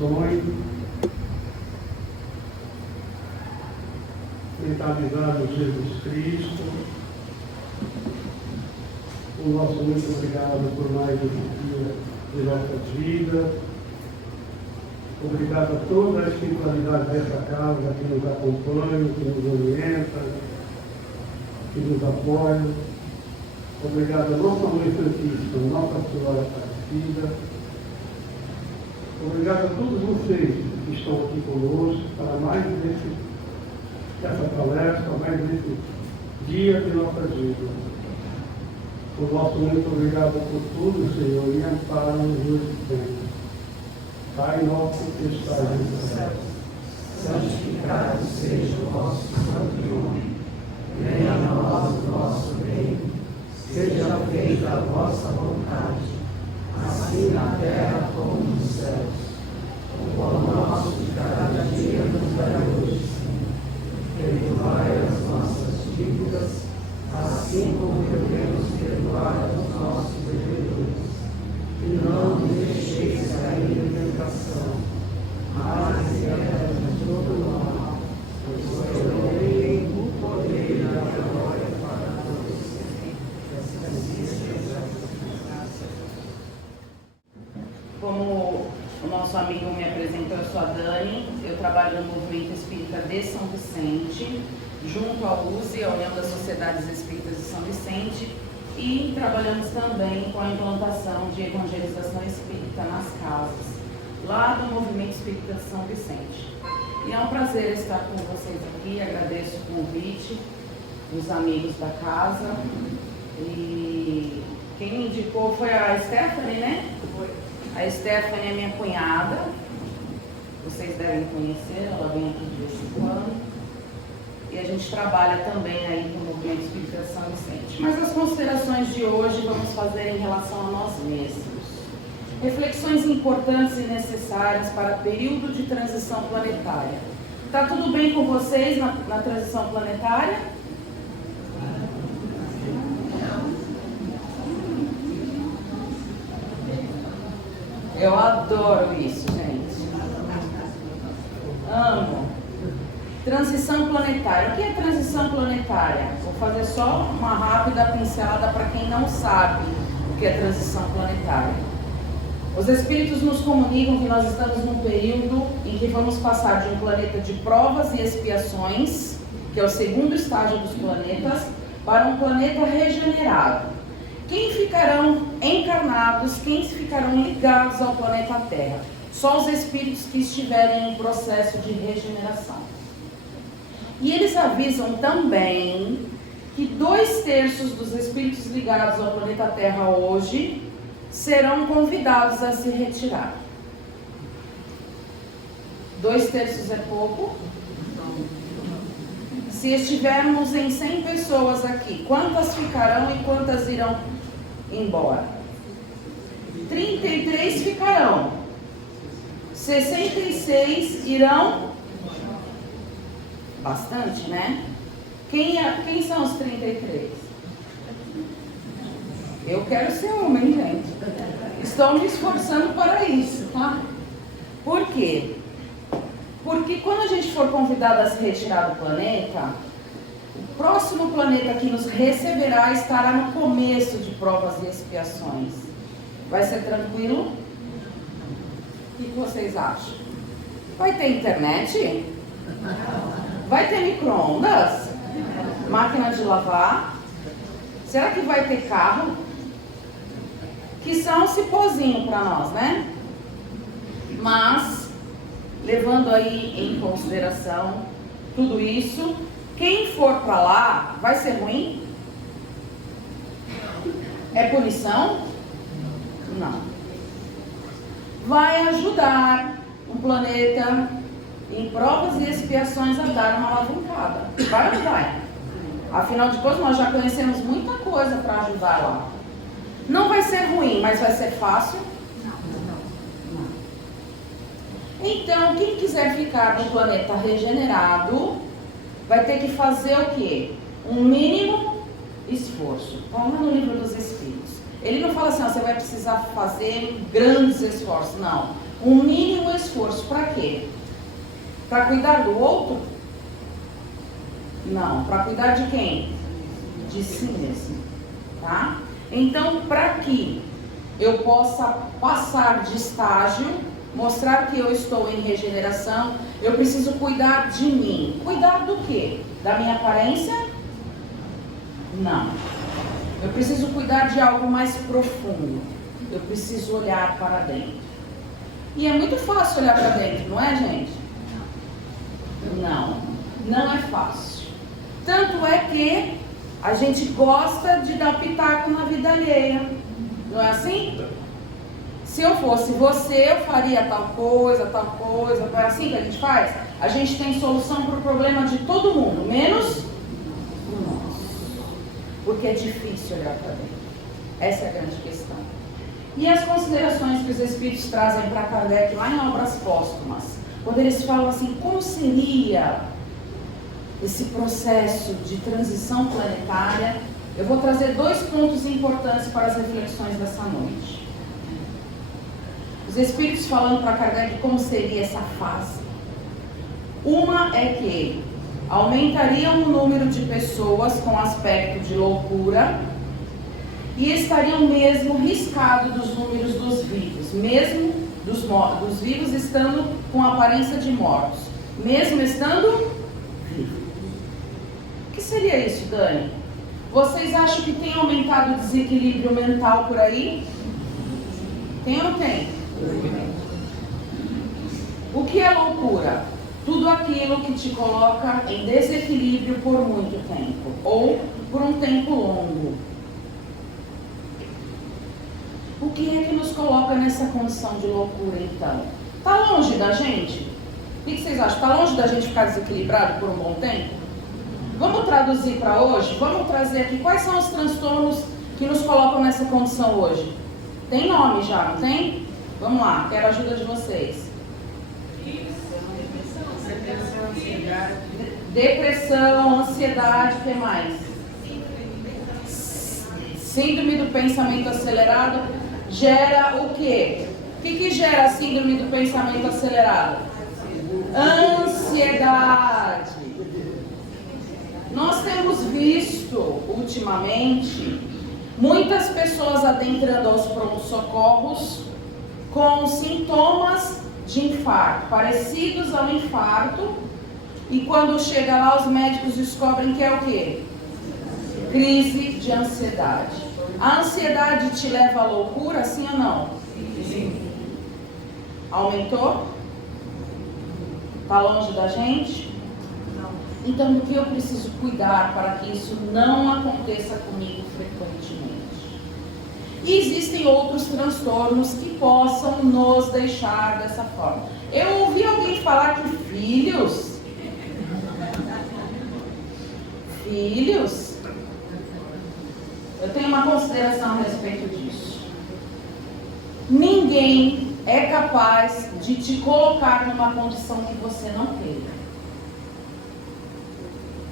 orações, mentalizado em Jesus Cristo. O nosso muito obrigado por mais um dia de nossas vidas. Obrigado a toda a espiritualidade dessa casa que nos acompanha, que nos orienta, que nos apoia. Obrigado a nossa Mãe Santíssima, Nossa Senhora Aparecida. Obrigado a todos vocês que estão aqui conosco para mais essa palestra, mais esse dia de nossa vida. O nosso muito obrigado por tudo, Senhor, e amparo-nos nesse tempo. Pai nosso que estás no céu, santificado seja o vosso santo nome. Venha a nós o vosso reino. Seja feita a vossa vontade, assim na terra como nos céus. O pão nosso de cada dia nos dai hoje, Senhor. Perdoai as nossas dívidas, assim como devemos perdoar aos nossos devedores. E não nos deixeis cair em tentação, mas livrai-nos de todo mal, pois o reino, o poder e a glória para todos sempre. Assim seja. Como o nosso amigo me apresentou, eu sou a Dani, eu trabalho no Movimento Espírita de São Vicente, junto à USE, a União das Sociedades Espíritas de São Vicente, e trabalhamos também com a implantação de evangelização espírita nas casas, lá do Movimento Espírita de São Vicente. E é um prazer estar com vocês aqui, agradeço o convite dos amigos da casa. E quem me indicou foi a Stephanie, né? A Stephanie é minha cunhada, vocês devem conhecer, ela vem aqui de vez em quando. E a gente trabalha também aí com o Movimento Espírita de São Vicente. Mas as considerações de hoje vamos fazer em relação a nós mesmos. Reflexões importantes e necessárias para período de transição planetária. Está tudo bem com vocês na transição planetária? Eu adoro isso, gente. Amo. Transição planetária. O que é transição planetária? Vou fazer só uma rápida pincelada para quem não sabe o que é transição planetária. Os espíritos nos comunicam que nós estamos num período em que vamos passar de um planeta de provas e expiações, que é o segundo estágio dos planetas, para um planeta regenerado. Quem ficarão encarnados, quem ficarão ligados ao planeta Terra? Só os espíritos que estiverem em processo de regeneração. E eles avisam também que 2/3 dos espíritos ligados ao planeta Terra hoje serão convidados a se retirar. 2/3 é pouco? Se estivermos em 100 pessoas aqui, quantas ficarão e quantas irão embora? 33 ficarão. 66 irão. Bastante, né? Quem são os 33? Eu quero ser uma, hein, gente? Estou me esforçando para isso, tá? Por quê? Porque quando a gente for convidado a se retirar do planeta, o próximo planeta que nos receberá estará no começo de provas e expiações. Vai ser tranquilo? O que vocês acham? Vai ter internet? Vai ter micro-ondas? Máquina de lavar? Será que vai ter carro? Que são um cipózinho para nós, né? Mas, levando aí em consideração tudo isso, quem for para lá, vai ser ruim? É punição? Não. Vai ajudar o planeta em provas e expiações a dar uma alavancada. Vai ou não vai? Afinal de contas, nós já conhecemos muita coisa para ajudar lá. Não vai ser ruim, mas vai ser fácil? Não. Então, quem quiser ficar no planeta regenerado, vai ter que fazer o quê? Um mínimo esforço. Vamos no livro dos Espíritos. Ele não fala assim, ó, você vai precisar fazer grandes esforços. Não. Um mínimo esforço. Para cuidar do outro? Não. Para cuidar de quem? De si mesmo. Tá? Então, para que eu possa passar de estágio, mostrar que eu estou em regeneração, eu preciso cuidar de mim. Cuidar do quê? Da minha aparência? Não. Eu preciso cuidar de algo mais profundo. Eu preciso olhar para dentro. E é muito fácil olhar para dentro, não é, gente? Não. Não é fácil. Tanto é que a gente gosta de dar pitaco na vida alheia. Não é assim? Se eu fosse você, eu faria tal coisa, não é assim que a gente faz? A gente tem solução para o problema de todo mundo, menos o nosso. Porque é difícil olhar para dentro. Essa é a grande questão. E as considerações que os Espíritos trazem para Kardec lá em Obras Póstumas, quando eles falam assim, como seria esse processo de transição planetária, eu vou trazer 2 pontos importantes para as reflexões dessa noite. Os Espíritos falando para Kardec como seria essa fase. Uma é que aumentariam o número de pessoas com aspecto de loucura e estariam mesmo riscados dos números dos vivos, mesmo dos vivos estando com aparência de mortos, mesmo estando vivos. O que seria isso, Dani? Vocês acham que tem aumentado o desequilíbrio mental por aí? Tem ou não tem? O que é loucura? Tudo aquilo que te coloca em desequilíbrio por muito tempo, ou por um tempo longo. O que é que nos coloca nessa condição de loucura, então? Está longe da gente? O que vocês acham? Está longe da gente ficar desequilibrado por um bom tempo? Vamos traduzir para hoje? Vamos trazer aqui quais são os transtornos que nos colocam nessa condição hoje? Tem nome já, não tem? Vamos lá, quero a ajuda de vocês. Depressão, ansiedade, o que mais? Síndrome do pensamento acelerado gera o quê? O que gera a síndrome do pensamento acelerado? Ansiedade. Nós temos visto ultimamente muitas pessoas adentrando aos pronto-socorros com sintomas de infarto, parecidos ao infarto, e quando chega lá os médicos descobrem que é o quê? Crise de ansiedade. A ansiedade te leva à loucura, sim ou não? Sim. Aumentou? Está longe da gente? Não. Então, do que eu preciso cuidar para que isso não aconteça comigo frequentemente? E existem outros transtornos que possam nos deixar dessa forma. Eu ouvi alguém falar que filhos, eu tenho uma consideração a respeito disso. Ninguém é capaz de te colocar numa condição que você não queira.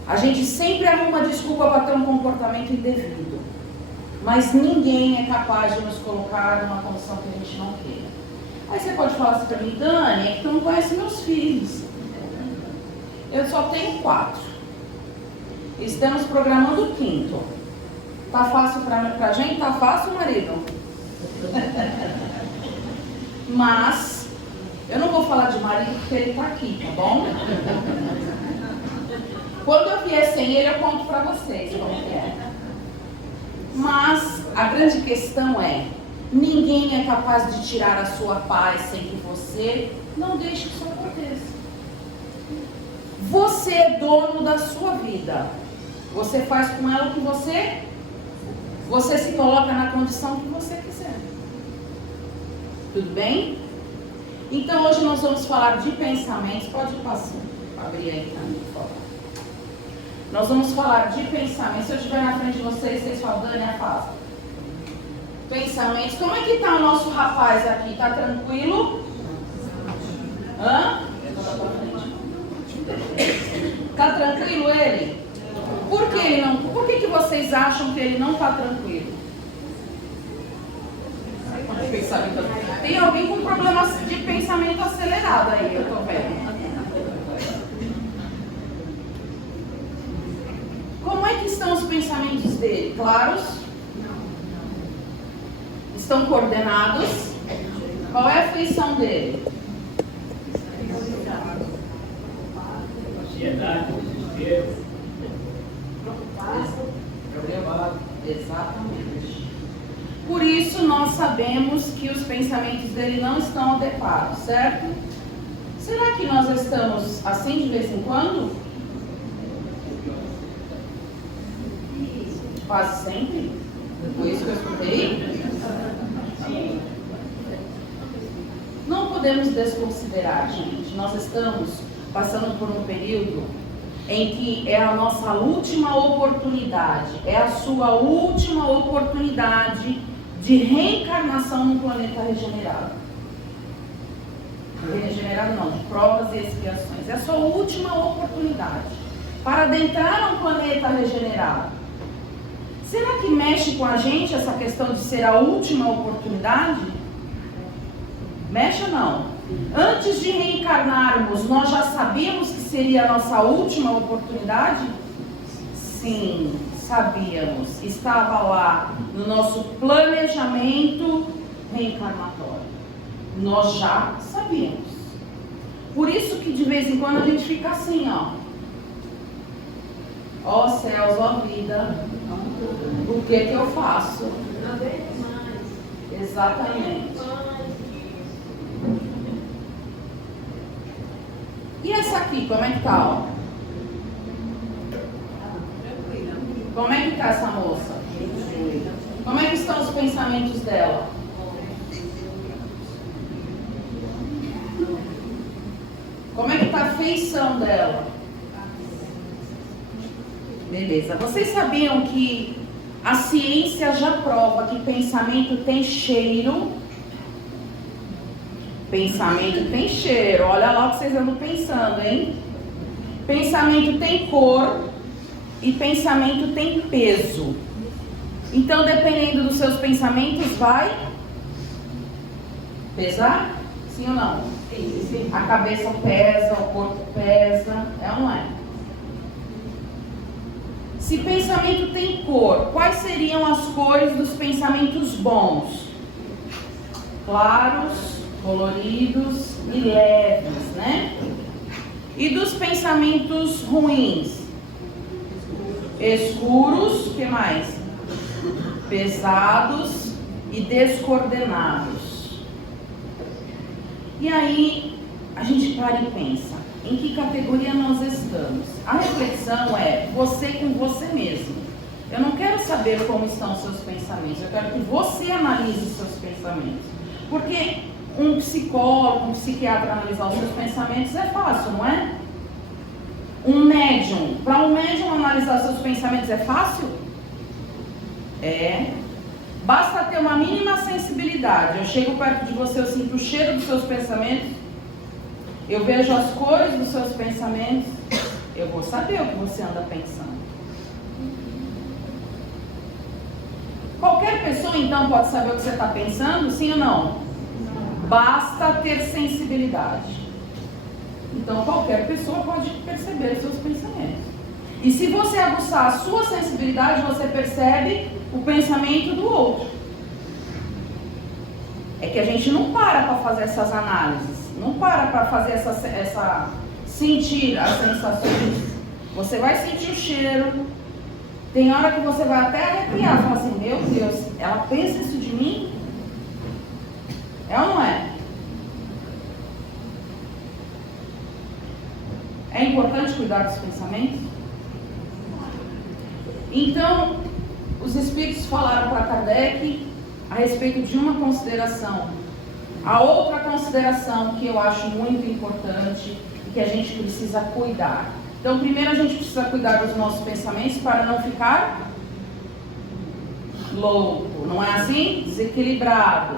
A gente sempre arruma desculpa para ter um comportamento indevido, mas ninguém é capaz de nos colocar numa condição que a gente não queira. Aí você pode falar assim para mim, Dani, é que tu não conhece meus filhos. Eu só tenho 4. Estamos programando o 5º. Tá fácil pra gente? Tá fácil, marido? Mas, eu não vou falar de marido porque ele tá aqui, tá bom? Quando eu vier sem ele, eu conto pra vocês como que é. Mas, a grande questão é, ninguém é capaz de tirar a sua paz sem que você não deixe que isso aconteça. Você é dono da sua vida. Você faz com ela o que você se coloca na condição que você quiser. Tudo bem? Então hoje nós vamos falar de pensamentos. Pode passar, abrir aí para mim, por favor. Nós vamos falar de pensamentos. Se eu estiver na frente de vocês, vocês falam, Dani, afasta. Pensamentos. Como é que está o nosso rapaz aqui? Está tranquilo? Hã? Está tranquilo ele? Por que ele não? Por que vocês acham que ele não está tranquilo? Tem alguém com problemas de pensamento acelerado aí, eu tô vendo. dele claros? Estão coordenados? Qual é a feição dele? Ansiedade, desespero, Preocupado. Exatamente. Por isso nós sabemos que os pensamentos dele não estão adequados, certo? Será que nós estamos assim de vez em quando? Quase sempre? Foi isso que eu escutei? Não podemos desconsiderar, gente. Nós estamos passando por um período em que é a nossa última oportunidade, é a sua última oportunidade de reencarnação no planeta regenerado. Regenerado não, de provas e expiações. É a sua última oportunidade para adentrar um planeta regenerado. Será que mexe com a gente essa questão de ser a última oportunidade? Mexe ou não? Antes de reencarnarmos, nós já sabíamos que seria a nossa última oportunidade? Sim, sabíamos. Estava lá no nosso planejamento reencarnatório. Nós já sabíamos. Por isso que de vez em quando a gente fica assim, ó. Ó céus, ó vida, o que eu faço? Exatamente. E essa aqui, como é que tá, ó? Como é que tá essa moça? Como é que estão os pensamentos dela? Como é que tá a feição dela? Beleza. Vocês sabiam que a ciência já prova que pensamento tem cheiro? Pensamento tem cheiro. Olha lá o que vocês andam pensando, hein? Pensamento tem cor e pensamento tem peso. Então, dependendo dos seus pensamentos, vai pesar? Sim ou não? Sim. A cabeça pesa, o corpo pesa, é ou não é? Se pensamento tem cor, quais seriam as cores dos pensamentos bons? Claros, coloridos e leves, né? E dos pensamentos ruins? Escuros, o que mais? Pesados e descoordenados. E aí, a gente para e pensa, em que categoria nós estamos? A reflexão é você com você mesmo. Eu não quero saber como estão os seus pensamentos, eu quero que você analise os seus pensamentos. Porque um psicólogo, um psiquiatra analisar os seus pensamentos é fácil, não é? Um médium, para um médium analisar os seus pensamentos é fácil? É. Basta ter uma mínima sensibilidade. Eu chego perto de você, eu sinto o cheiro dos seus pensamentos, eu vejo as cores dos seus pensamentos, eu vou saber o que você anda pensando. Qualquer pessoa, então, pode saber o que você está pensando, sim ou não? Basta ter sensibilidade. Então, qualquer pessoa pode perceber os seus pensamentos. E se você aguçar a sua sensibilidade, você percebe o pensamento do outro. É que a gente não para fazer essas análises, não para fazer sentir as sensações. Você vai sentir o cheiro, tem hora que você vai até arrepiar, fala assim, meu Deus, ela pensa isso de mim? É ou não é? É importante cuidar dos pensamentos? Então, os espíritos falaram para Kardec a respeito de uma consideração. A outra consideração que eu acho muito importante e que a gente precisa cuidar. Então, primeiro a gente precisa cuidar dos nossos pensamentos para não ficar louco, não é assim? Desequilibrado.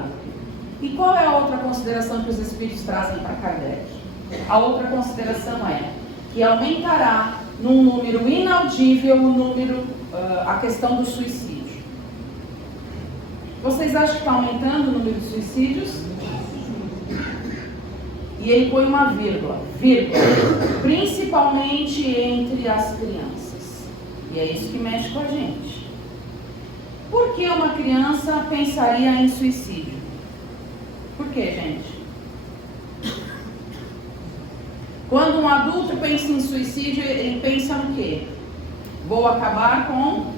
E qual é a outra consideração que os espíritos trazem para Kardec? A outra consideração é que aumentará num número inaudível a questão do suicídio. Vocês acham que está aumentando o número de suicídios? E ele põe uma vírgula, principalmente entre as crianças. E é isso que mexe com a gente. Por que uma criança pensaria em suicídio? Por que, gente? Quando um adulto pensa em suicídio, ele pensa no quê? Vou acabar com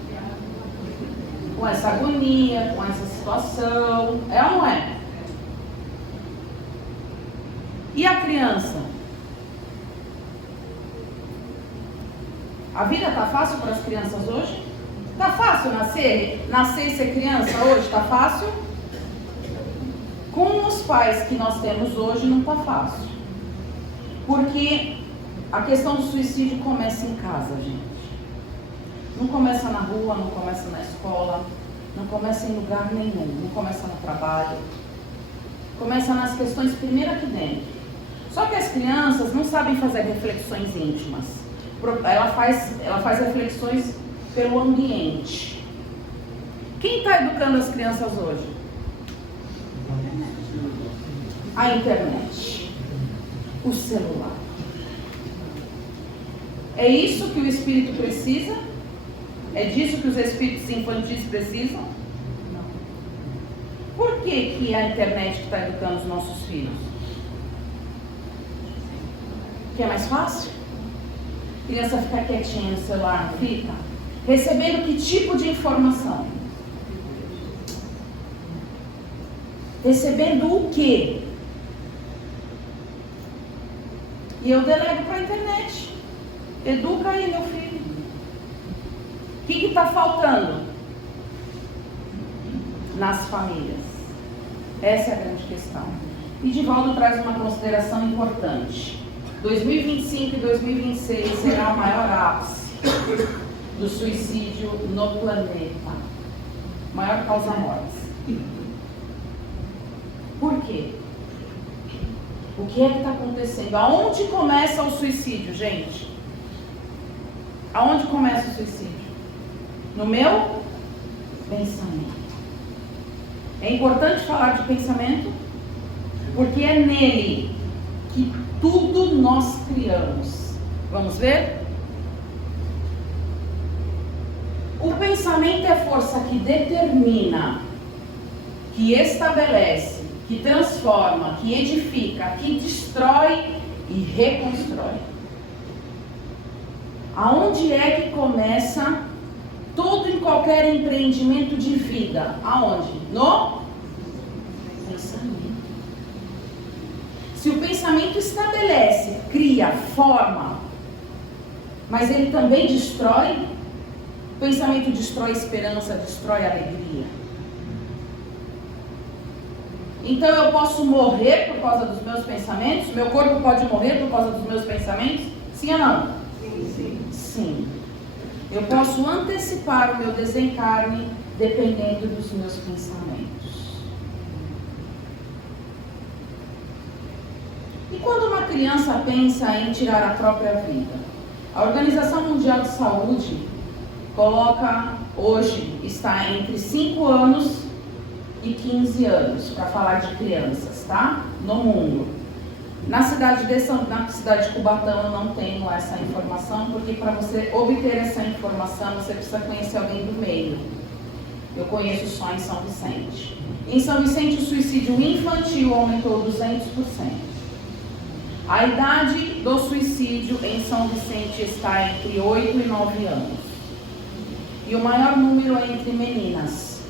essa agonia, com essa situação. É ou não é? E a criança? A vida está fácil para as crianças hoje? Está fácil nascer e ser criança hoje? Está fácil? Com os pais que nós temos hoje não está fácil. Porque a questão do suicídio começa em casa, gente. Não começa na rua, não começa na escola, não começa em lugar nenhum, não começa no trabalho. Começa nas questões primeiro aqui dentro. Só que as crianças não sabem fazer reflexões íntimas. Ela faz reflexões pelo ambiente. Quem está educando as crianças hoje? A internet. O celular. É isso que o espírito precisa? É disso que os espíritos infantis precisam? Não. Por que a internet está educando os nossos filhos? Que é mais fácil? A criança fica quietinha no celular, não fica? Recebendo que tipo de informação? Recebendo o quê? E eu delego para a internet. Educa aí, meu filho. O que está faltando nas famílias? Essa é a grande questão. E Divaldo traz uma consideração importante. 2025 e 2026 será o maior ápice do suicídio no planeta. Maior causa mortes. Por quê? O que é que está acontecendo? Aonde começa o suicídio, gente? Aonde começa o suicídio? No meu pensamento. É importante falar de pensamento, porque é nele que tudo nós criamos. Vamos ver? O pensamento é a força que determina, que estabelece, que transforma, que edifica, que destrói e reconstrói. Aonde é que começa todo e qualquer empreendimento de vida? Aonde? No pensamento. Se o pensamento estabelece, cria, forma, mas ele também destrói, o pensamento destrói esperança, destrói alegria. Então eu posso morrer por causa dos meus pensamentos? Meu corpo pode morrer por causa dos meus pensamentos? Sim ou não? Sim. Sim. Eu posso antecipar o meu desencarne dependendo dos meus pensamentos. E quando uma criança pensa em tirar a própria vida? A Organização Mundial de Saúde coloca, hoje, está entre 5 anos e 15 anos, para falar de crianças, tá? No mundo. Na cidade de Cubatão eu não tenho essa informação, porque para você obter essa informação, você precisa conhecer alguém do meio. Eu conheço só em São Vicente. Em São Vicente, o suicídio infantil aumentou 200%. A idade do suicídio em São Vicente está entre 8 e 9 anos. E o maior número é entre meninas.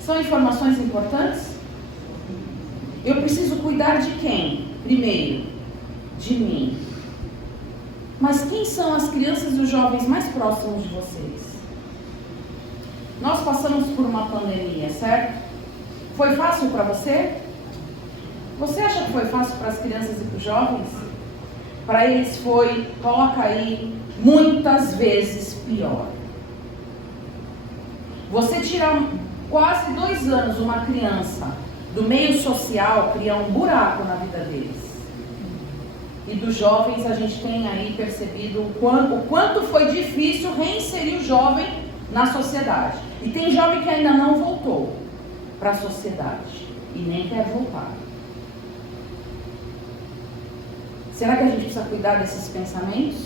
São informações importantes? Eu preciso cuidar de quem? Primeiro, de mim. Mas quem são as crianças e os jovens mais próximos de vocês? Nós passamos por uma pandemia, certo? Foi fácil para você? Você acha que foi fácil para as crianças e para os jovens? Para eles foi, coloca aí, muitas vezes pior. Você tirar quase 2 anos uma criança do meio social, cria um buraco na vida deles. E dos jovens a gente tem aí percebido o quanto foi difícil reinserir o jovem na sociedade. E tem jovem que ainda não voltou para a sociedade e nem quer voltar. Será que a gente precisa cuidar desses pensamentos?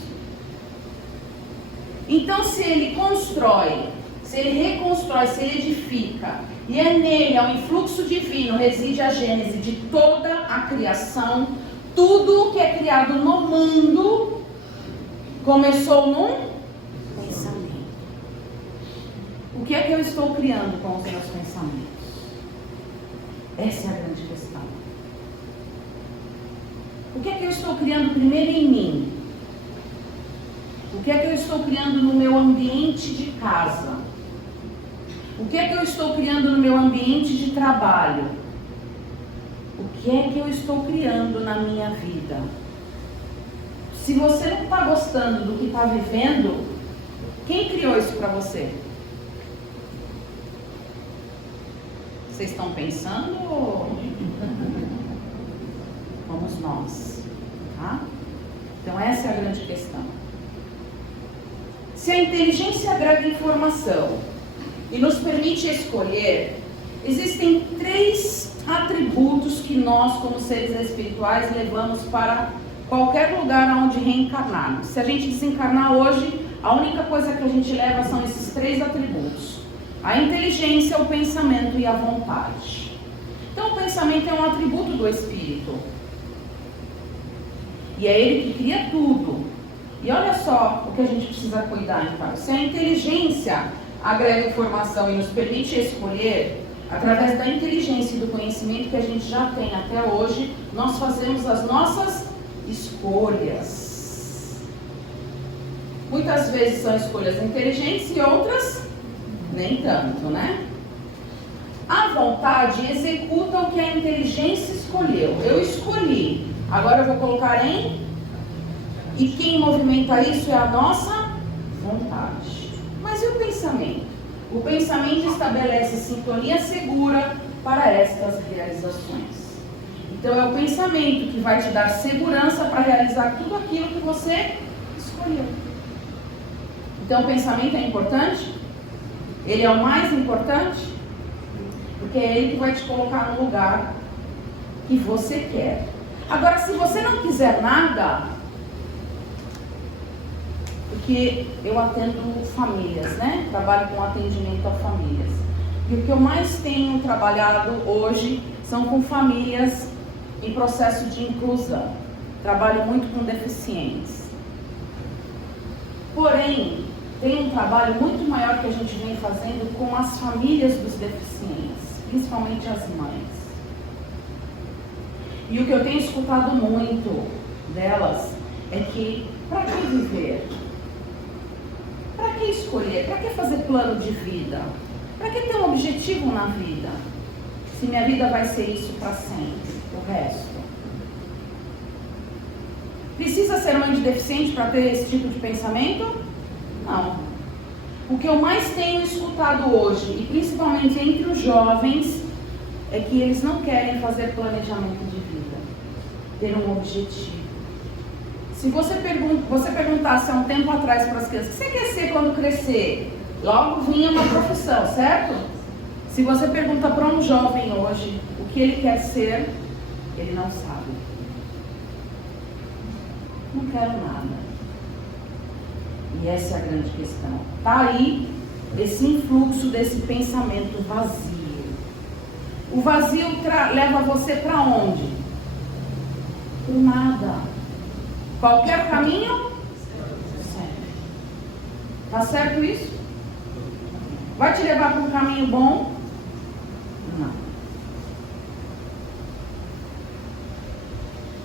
Então, se ele constrói, se ele reconstrói, se ele edifica, e é nele, ao influxo divino, reside a gênese de toda a criação, tudo que é criado no mundo começou num pensamento. O que é que eu estou criando com os meus pensamentos? Essa é a grande questão. O que é que eu estou criando primeiro em mim? O que é que eu estou criando no meu ambiente de casa? O que é que eu estou criando no meu ambiente de trabalho? O que é que eu estou criando na minha vida? Se você não está gostando do que está vivendo, quem criou isso para você? Vocês estão pensando ou somos nós? Tá? Então essa é a grande questão. Se a inteligência agrega informação e nos permite escolher, existem 3 atributos que nós, como seres espirituais, levamos para qualquer lugar onde reencarnarmos. Se a gente desencarnar hoje, a única coisa que a gente leva são esses 3 atributos: a inteligência, o pensamento e a vontade. Então o pensamento é um atributo do espírito. E é ele que cria tudo. E olha só o que a gente precisa cuidar, então. Se a inteligência agrega informação e nos permite escolher, através da inteligência e do conhecimento que a gente já tem até hoje, nós fazemos as nossas escolhas. Muitas vezes são escolhas inteligentes e outras nem tanto, né? A vontade executa o que a inteligência escolheu. Eu escolhi, agora eu vou colocar em... E quem movimenta isso é a nossa vontade. Mas e o pensamento? O pensamento estabelece sintonia segura para estas realizações. Então é o pensamento que vai te dar segurança para realizar tudo aquilo que você escolheu. Então o pensamento é importante? Ele é o mais importante? Porque é ele que vai te colocar no lugar que você quer. Agora, se você não quiser nada... Porque eu atendo famílias, né? Trabalho com atendimento a famílias. E o que eu mais tenho trabalhado hoje são com famílias em processo de inclusão. Trabalho muito com deficientes. Porém, tem um trabalho muito maior que a gente vem fazendo com as famílias dos deficientes, principalmente as mães. E o que eu tenho escutado muito delas é que, para que viver? Para que escolher? Para que fazer plano de vida? Para que ter um objetivo na vida? Se minha vida vai ser isso para sempre, o resto. Precisa ser mãe de deficiente para ter esse tipo de pensamento? Não. O que eu mais tenho escutado hoje, e principalmente entre os jovens, é que eles não querem fazer planejamento de vida, ter um objetivo. Se você perguntasse há um tempo atrás para as crianças, o que você quer ser quando crescer? Logo vinha uma profissão, certo? Se você pergunta para um jovem hoje o que ele quer ser, ele não sabe. Não quero nada. E essa é a grande questão. Está aí esse influxo desse pensamento vazio. O vazio leva você para onde? Para nada. Qualquer caminho? Certo. Tá certo isso? Vai te levar para um caminho bom? Não.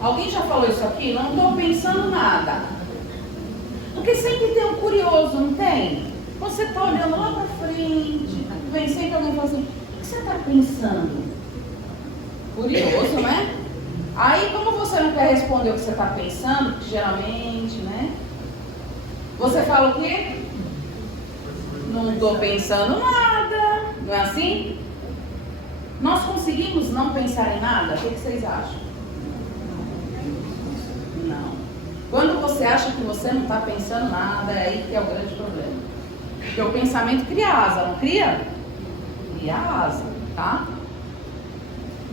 Alguém já falou isso aqui? Não estou pensando nada. Porque sempre tem um curioso, não tem? Você está olhando lá para frente, vem sempre alguém fala assim, o que você está pensando? Curioso, né? Aí, como você não quer responder o que você está pensando, porque geralmente, né? Você fala o quê? Não estou pensando nada. Não é assim? Nós conseguimos não pensar em nada? O que vocês acham? Não. Quando você acha que você não está pensando nada, é aí que é o grande problema. Porque o pensamento cria asa, não cria? Cria asa, tá?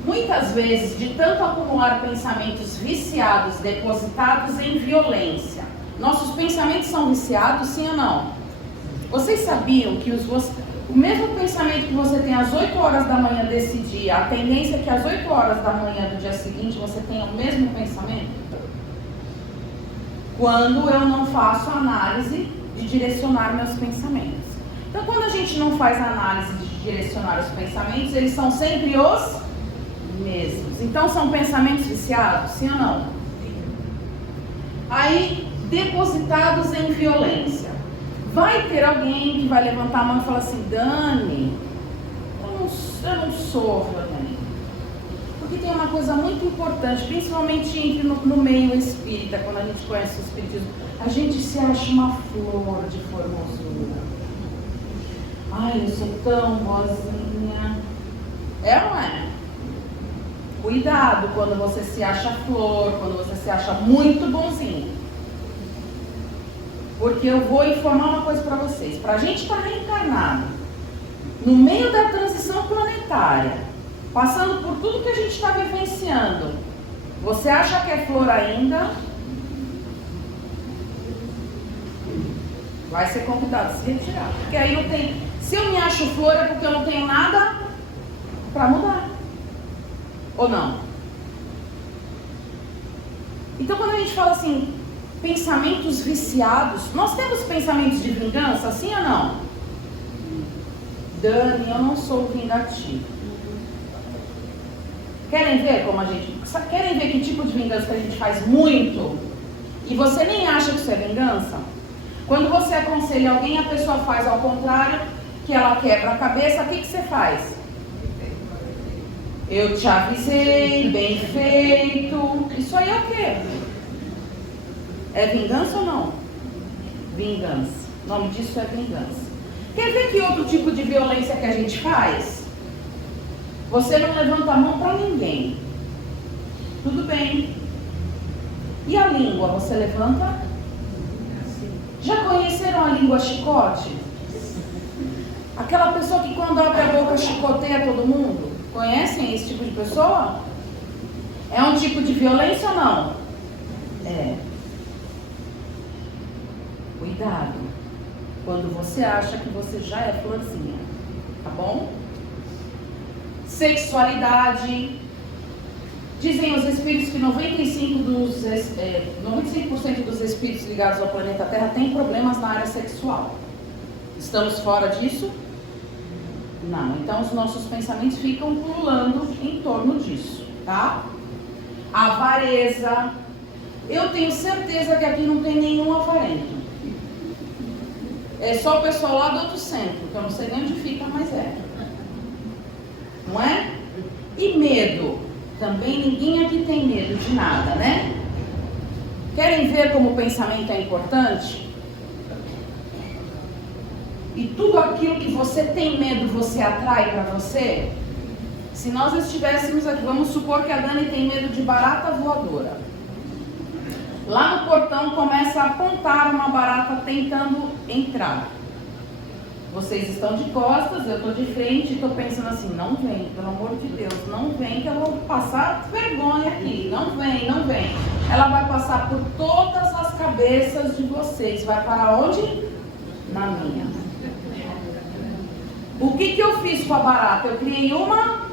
Muitas vezes, de tanto acumular pensamentos viciados, depositados em violência, nossos pensamentos são viciados, sim ou não? Vocês sabiam que O mesmo pensamento que você tem às 8 horas da manhã desse dia, a tendência é que às 8 horas da manhã do dia seguinte você tenha o mesmo pensamento? Quando eu não faço análise de direcionar meus pensamentos. Então, quando a gente não faz análise de direcionar os pensamentos, eles são sempre os mesmos. Então, são pensamentos viciados, sim ou não? Aí, depositados em violência. Vai ter alguém que vai levantar a mão e falar assim: Dani, eu não sou violenta. Porque tem uma coisa muito importante, principalmente no meio espírita, quando a gente conhece o espiritismo, a gente se acha uma flor de formosura. Ai, eu sou tão boazinha. É ou não é? Cuidado quando você se acha flor, quando você se acha muito bonzinho. Porque eu vou informar uma coisa para vocês. Para a gente estar reencarnado, no meio da transição planetária, passando por tudo que a gente está vivenciando, você acha que é flor ainda? Vai ser convidado a se retirar. Porque aí não tem. Se eu me acho flor é porque eu não tenho nada para mudar. Ou não? Então, quando a gente fala assim, pensamentos viciados, nós temos pensamentos de vingança, sim ou não? Dani, eu não sou vingativo. Querem ver como a gente... Querem ver que tipo de vingança que a gente faz muito? E você nem acha que isso é vingança? Quando você aconselha alguém, a pessoa faz ao contrário, que ela quebra a cabeça, o que você faz? Eu te avisei, bem feito. Isso aí é o quê? É vingança ou não? Vingança. O nome disso é vingança. Quer ver que outro tipo de violência que a gente faz? Você não levanta a mão para ninguém. Tudo bem. E a língua, você levanta? Já conheceram a língua chicote? Aquela pessoa que quando abre a boca chicoteia todo mundo? Conhecem esse tipo de pessoa? É um tipo de violência ou não? É. Cuidado quando você acha que você já é florzinha, tá bom? Sexualidade. Dizem os espíritos que 95% dos espíritos ligados ao planeta Terra têm problemas na área sexual. Estamos fora disso? Não. Então os nossos pensamentos ficam pululando em torno disso, tá? Avareza. Eu tenho certeza que aqui não tem nenhum avarento. É só o pessoal lá do outro centro, que eu não sei nem onde fica, mas é. Não é? E medo. Também ninguém aqui tem medo de nada, né? Querem ver como o pensamento é importante? E tudo aquilo que você tem medo, você atrai para você? Se nós estivéssemos aqui, vamos supor que a Dani tem medo de barata voadora. Lá no portão começa a apontar uma barata tentando entrar. Vocês estão de costas, eu estou de frente e estou pensando assim: não vem, pelo amor de Deus, não vem que eu vou passar vergonha aqui. Não vem, não vem. Ela vai passar por todas as cabeças de vocês. Vai para onde? Na minha. O que eu fiz com a barata? Eu criei uma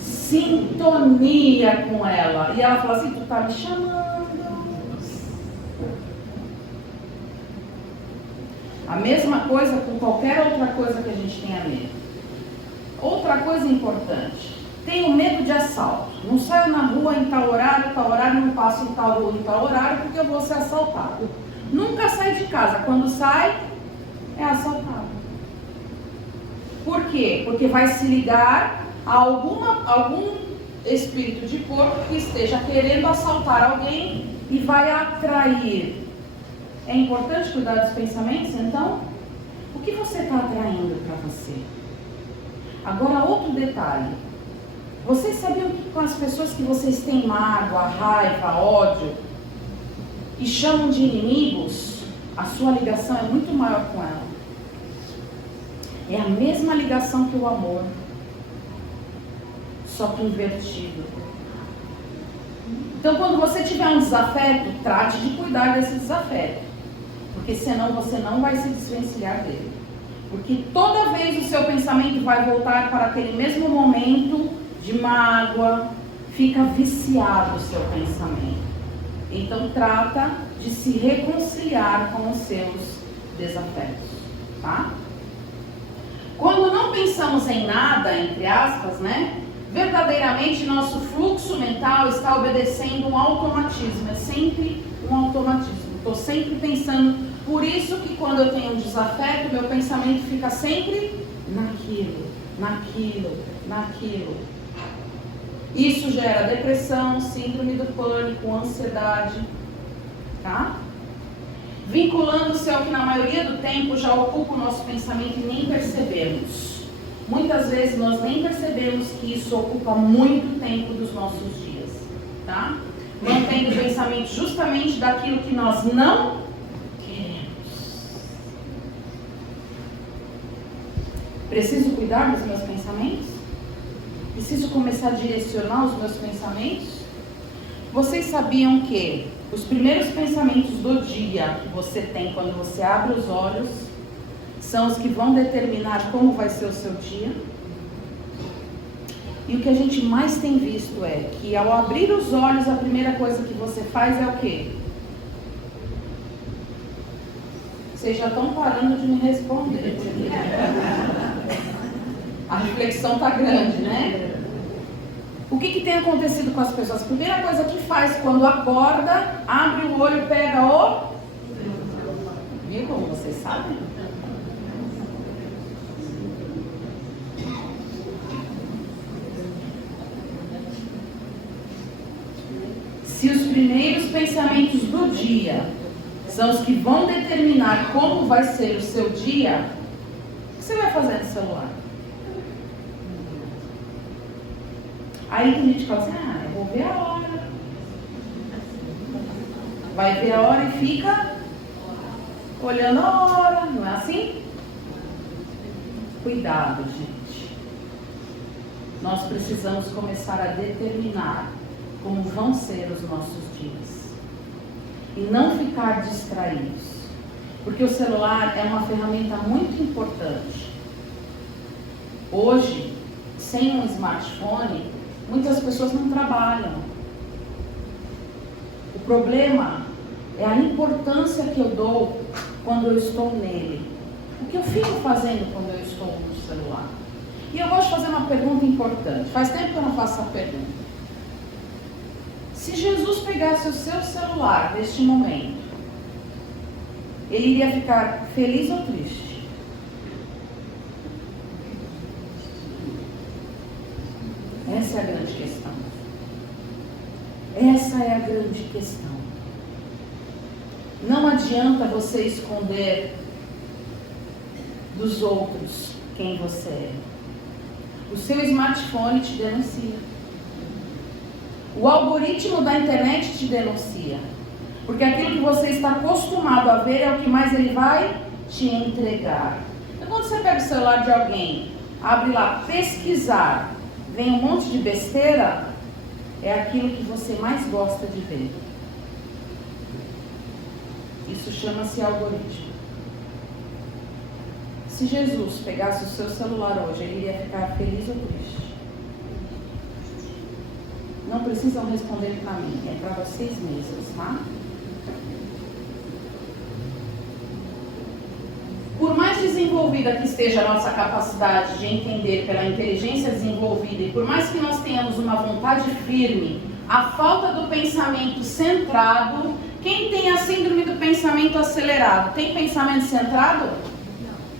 sintonia com ela. E ela falou assim: tu tá me chamando. A mesma coisa com qualquer outra coisa que a gente tenha medo. Outra coisa importante: tenho medo de assalto. Não saio na rua em tal horário, não passo em tal rua em tal horário, porque eu vou ser assaltado. Nunca saio de casa. Quando sai, é assaltado. Por quê? Porque vai se ligar a algum espírito de corpo que esteja querendo assaltar alguém e vai atrair. É importante cuidar dos pensamentos, então? O que você está atraindo para você? Agora, outro detalhe. Vocês sabiam que com as pessoas que vocês têm mágoa, raiva, ódio e chamam de inimigos, a sua ligação é muito maior com ela. É a mesma ligação que o amor, só que invertido. Então, quando você tiver um desafeto, trate de cuidar desse desafeto. Porque senão você não vai se desvencilhar dele. Porque toda vez o seu pensamento vai voltar para aquele mesmo momento de mágoa, fica viciado o seu pensamento. Então trata de se reconciliar com os seus desafetos, tá? Quando não pensamos em nada, entre aspas, né? Verdadeiramente nosso fluxo mental está obedecendo um automatismo, é sempre um automatismo. Estou sempre pensando, por isso que quando eu tenho um desafeto, meu pensamento fica sempre naquilo. Isso gera depressão, síndrome do pânico, ansiedade, tá? Vinculando-se ao que na maioria do tempo já ocupa o nosso pensamento e nem percebemos. Muitas vezes nós nem percebemos que isso ocupa muito tempo dos nossos dias, tá? Mantendo o pensamento justamente daquilo que nós não queremos. Preciso cuidar dos meus pensamentos? Preciso começar a direcionar os meus pensamentos? Vocês sabiam que os primeiros pensamentos do dia que você tem quando você abre os olhos são os que vão determinar como vai ser o seu dia? E o que a gente mais tem visto é que ao abrir os olhos, a primeira coisa que você faz é o quê? Vocês já estão parando de me responder. A reflexão está grande, né? O que tem acontecido com as pessoas? A primeira coisa que faz quando acorda, abre o olho, pega o... Viu como vocês sabem? Se os primeiros pensamentos do dia são os que vão determinar como vai ser o seu dia, o que você vai fazer no celular? Aí tem gente que fala assim, eu vou ver a hora. Vai ver a hora e fica olhando a hora, não é assim? Cuidado, gente. Nós precisamos começar a determinar como vão ser os nossos dias. E não ficar distraídos. Porque o celular é uma ferramenta muito importante. Hoje, sem um smartphone, muitas pessoas não trabalham. O problema é a importância que eu dou quando eu estou nele. O que eu fico fazendo quando eu estou no celular? E eu gosto de fazer uma pergunta importante. Faz tempo que eu não faço essa pergunta. Se Jesus pegasse o seu celular neste momento, ele iria ficar feliz ou triste? Essa é a grande questão. Essa é a grande questão. Não adianta você esconder dos outros quem você é. O seu smartphone te denuncia. O algoritmo da internet te denuncia. Porque aquilo que você está acostumado a ver é o que mais ele vai te entregar. Então, quando você pega o celular de alguém, abre lá, pesquisar, vem um monte de besteira, é aquilo que você mais gosta de ver. Isso chama-se algoritmo. Se Jesus pegasse o seu celular hoje, ele iria ficar feliz ou triste? Não precisam responder para mim, é para vocês mesmos, tá? Por mais desenvolvida que esteja a nossa capacidade de entender pela inteligência desenvolvida e por mais que nós tenhamos uma vontade firme, a falta do pensamento centrado, quem tem a síndrome do pensamento acelerado, tem pensamento centrado?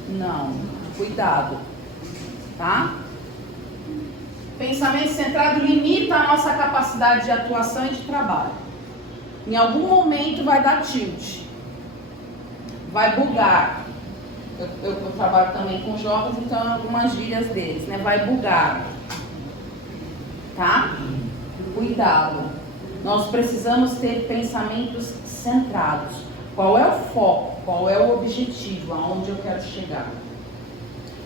Não. Cuidado, tá? Pensamento centrado limita a nossa capacidade de atuação e de trabalho. Em algum momento vai dar tilt, vai bugar. Eu trabalho também com jovens, então algumas gírias deles, né? Vai bugar, tá? Cuidado. Nós precisamos ter pensamentos centrados. Qual é o foco? Qual é o objetivo? Aonde eu quero chegar?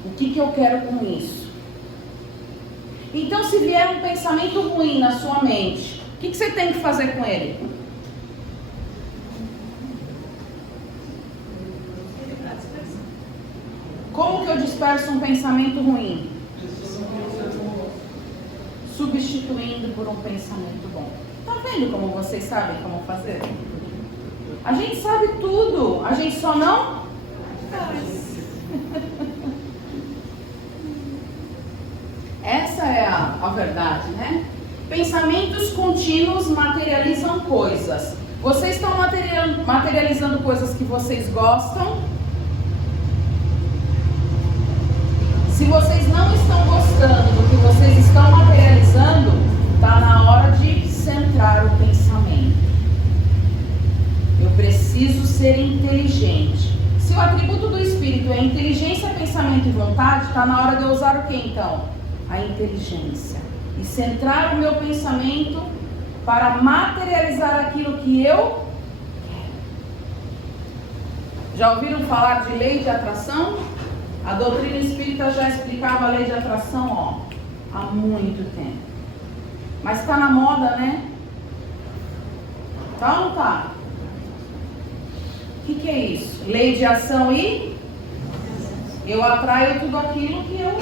O que eu quero com isso? Então, se vier um pensamento ruim na sua mente, o que você tem que fazer com ele? Como disperso um pensamento ruim? Substituindo por um pensamento bom. Tá vendo como vocês sabem como fazer? A gente sabe tudo, a gente só não faz. Essa é a verdade, né? Pensamentos contínuos materializam coisas. Vocês estão materializando coisas que vocês gostam? Se vocês não estão gostando do que vocês estão materializando, está na hora de centrar o pensamento. Eu preciso ser inteligente. Se o atributo do Espírito é inteligência, pensamento e vontade, está na hora de eu usar o que então? A inteligência. E centrar o meu pensamento para materializar aquilo que eu quero. Já ouviram falar de lei de atração? A doutrina espírita já explicava a lei de atração, há muito tempo. Mas está na moda, né? Tá ou não tá? O que é isso? Lei de ação e eu atraio tudo aquilo que eu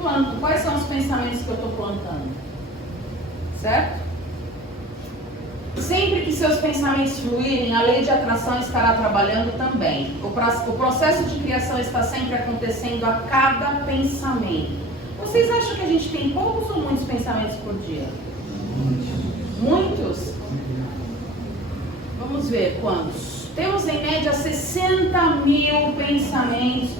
planto. Quais são os pensamentos que eu estou plantando? Certo? Sempre que seus pensamentos fluírem, a lei de atração estará trabalhando também. O processo de criação está sempre acontecendo a cada pensamento. Vocês acham que a gente tem poucos ou muitos pensamentos por dia? Muitos? Vamos ver quantos. Temos em média 60 mil pensamentos.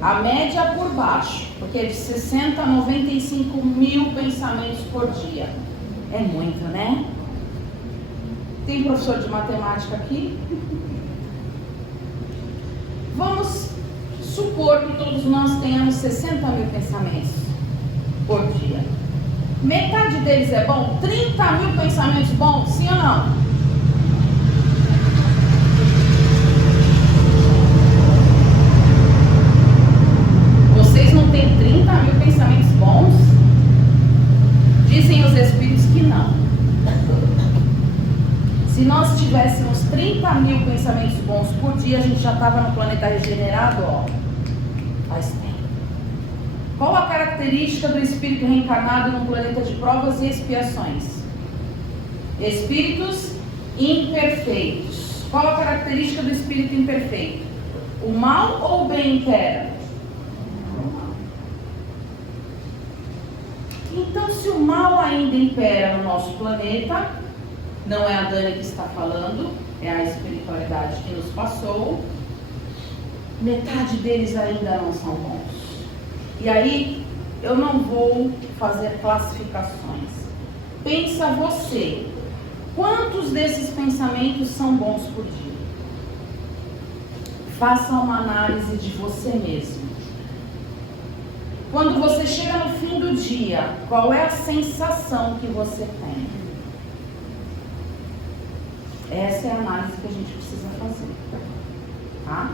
A média por baixo, porque é de 60 a 95 mil pensamentos por dia. É muito, né? Tem professor de matemática aqui? Vamos supor que todos nós tenhamos 60 mil pensamentos por dia. Metade deles é bom? 30 mil pensamentos bons? Sim ou não? Vocês não têm 30 mil pensamentos bons? Dizem os espíritos que não. Se nós tivéssemos 30 mil pensamentos bons por dia, a gente já estava no planeta regenerado, faz tempo. Qual a característica do espírito reencarnado num planeta de provas e expiações? Espíritos imperfeitos. Qual a característica do espírito imperfeito? O mal ou o bem impera? Então, se o mal ainda impera no nosso planeta, não é a Dani que está falando, é a espiritualidade que nos passou, metade deles ainda não são bons. E aí, eu não vou fazer classificações. Pensa você, quantos desses pensamentos são bons por dia? Faça uma análise de você mesmo. Quando você chega no fim do dia, qual é a sensação que você tem? Essa é a análise que a gente precisa fazer, tá?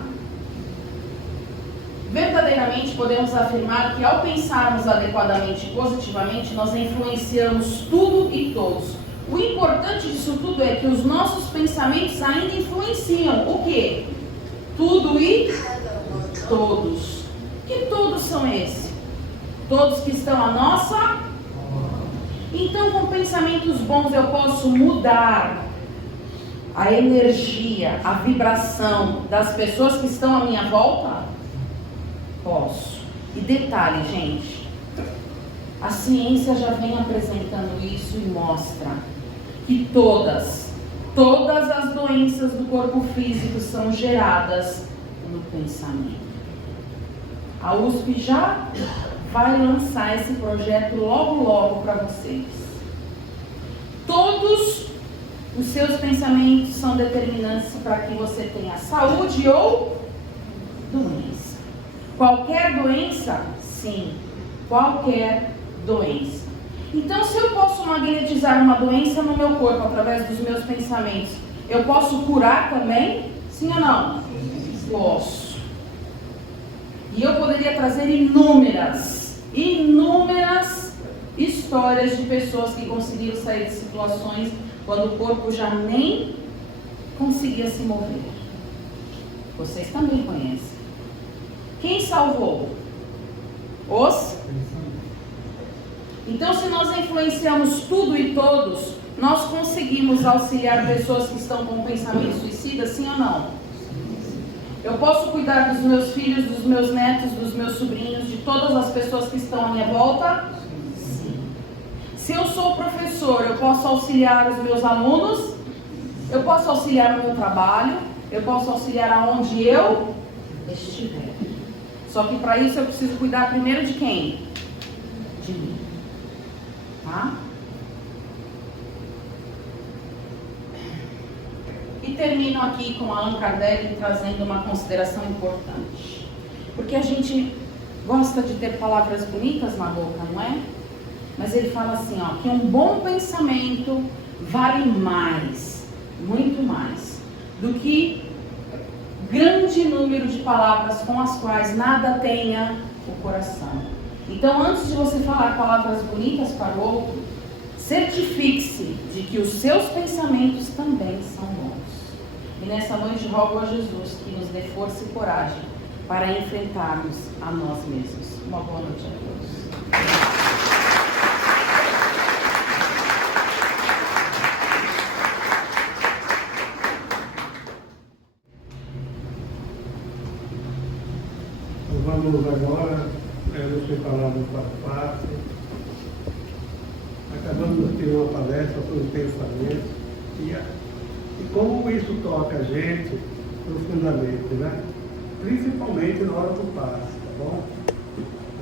Verdadeiramente podemos afirmar que ao pensarmos adequadamente e positivamente, nós influenciamos tudo e todos. O importante disso tudo é que os nossos pensamentos ainda influenciam o quê? Tudo e todos. Que todos são esses? Todos que estão à nossa? Então, com pensamentos bons eu posso mudar a energia, a vibração das pessoas que estão à minha volta? Posso. E detalhe, gente, a ciência já vem apresentando isso e mostra que todas as doenças do corpo físico são geradas no pensamento. A USP já vai lançar esse projeto logo para vocês. Todos os seus pensamentos são determinantes para que você tenha saúde ou doença. Qualquer doença? Sim, qualquer doença. Então, se eu posso magnetizar uma doença no meu corpo através dos meus pensamentos, eu posso curar também? Sim ou não? Posso. E eu poderia trazer inúmeras histórias de pessoas que conseguiram sair de situações quando o corpo já nem conseguia se mover. Vocês também conhecem. Quem salvou? os. Então, se nós influenciamos tudo e todos, nós conseguimos auxiliar pessoas que estão com pensamento suicida, sim ou não? Eu posso cuidar dos meus filhos, dos meus netos, dos meus sobrinhos, de todas as pessoas que estão à minha volta? Sim. Se eu sou professor, eu posso auxiliar os meus alunos? Eu posso auxiliar no meu trabalho? Eu posso auxiliar aonde eu estiver. Só que para isso eu preciso cuidar primeiro de quem? De mim. Tá? E termino aqui com Allan Kardec trazendo uma consideração importante. Porque a gente gosta de ter palavras bonitas na boca, não é? Mas ele fala assim, ó, que um bom pensamento vale mais, muito mais, do que grande número de palavras com as quais nada tenha o coração. Então, antes de você falar palavras bonitas para o outro, certifique-se de que os seus pensamentos também são bons. E nessa noite rogo a Jesus que nos dê força e coragem para enfrentarmos a nós mesmos. Uma boa noite a todos. Vamos agora nos prepararmos para a parte. Acabamos de ter uma palestra sobre pensamento e como isso toca a gente profundamente, né? Principalmente na hora do passe, tá bom?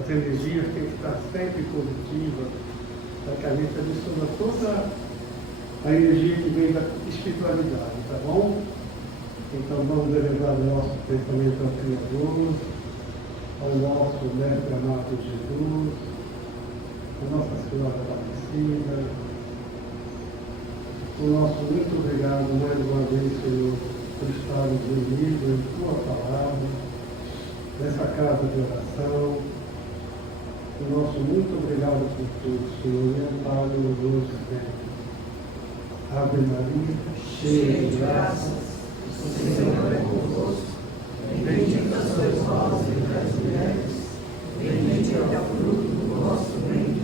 As energias têm que estar sempre positivas, para que a gente absorva toda a energia que vem da espiritualidade, tá bom? Então vamos elevar o nosso pensamento ao Criador, ao nosso mestre amado Jesus, a Nossa Senhora Aparecida. O nosso muito obrigado mais uma vez, Senhor, por estarmos unidos em Tua Palavra, nessa casa de oração. O nosso muito obrigado por tudo, Senhor, e amparo nos sempre. Ave Maria, cheia de graça, o Senhor é convosco. Bendita sois vós entre as mulheres, bendito é o fruto do vosso ventre.